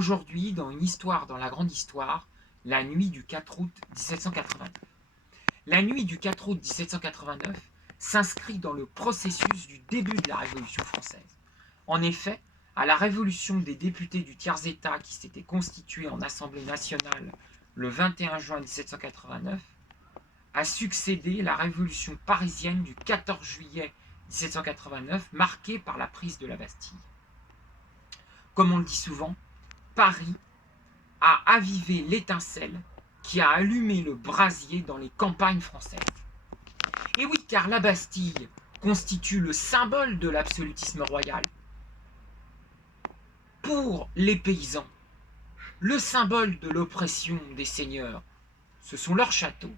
Aujourd'hui, dans une histoire, dans la grande histoire, la nuit du 4 août 1789. La nuit du 4 août 1789 s'inscrit dans le processus du début de la Révolution française. En effet, à la révolution des députés du tiers-État qui s'était constituée en Assemblée nationale le 21 juin 1789, a succédé la révolution parisienne du 14 juillet 1789, marquée par la prise de la Bastille. Comme on le dit souvent, Paris a avivé l'étincelle qui a allumé le brasier dans les campagnes françaises. Et oui, car la Bastille constitue le symbole de l'absolutisme royal. Pour les paysans, le symbole de l'oppression des seigneurs, ce sont leurs châteaux.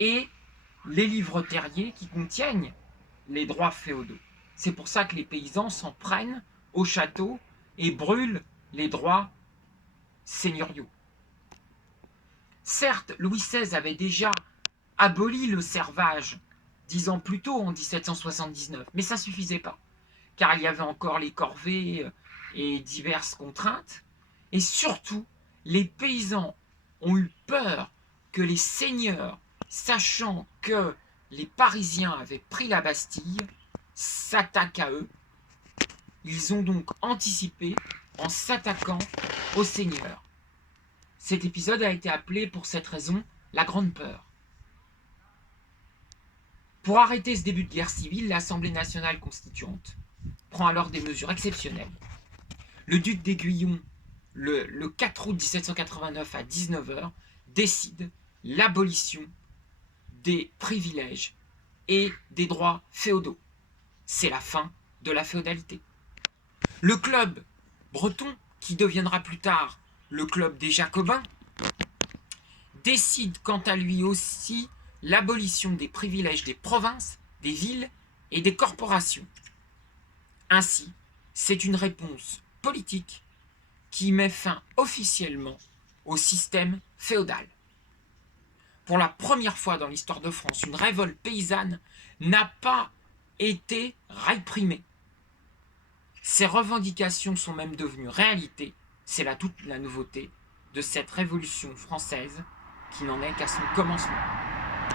Et les livres terriers qui contiennent les droits féodaux. C'est pour ça que les paysans s'en prennent au château et brûlent les droits seigneuriaux. Certes, Louis XVI avait déjà aboli le servage 10 ans plus tôt, en 1779, mais ça ne suffisait pas, car il y avait encore les corvées et diverses contraintes, et surtout, les paysans ont eu peur que les seigneurs, sachant que les Parisiens avaient pris la Bastille, s'attaquent à eux. Ils ont donc anticipé en s'attaquant aux seigneurs. Cet épisode a été appelé pour cette raison la Grande Peur. Pour arrêter ce début de guerre civile, l'Assemblée nationale constituante prend alors des mesures exceptionnelles. Le duc d'Aiguillon, le 4 août 1789 à 19h, décide l'abolition des privilèges et des droits féodaux. C'est la fin de la féodalité. Le club breton, qui deviendra plus tard le club des Jacobins, décide quant à lui aussi l'abolition des privilèges des provinces, des villes et des corporations. Ainsi, c'est une réponse politique qui met fin officiellement au système féodal. Pour la première fois dans l'histoire de France, une révolte paysanne n'a pas été réprimée. Ces revendications sont même devenues réalité. C'est là toute la nouveauté de cette révolution française qui n'en est qu'à son commencement.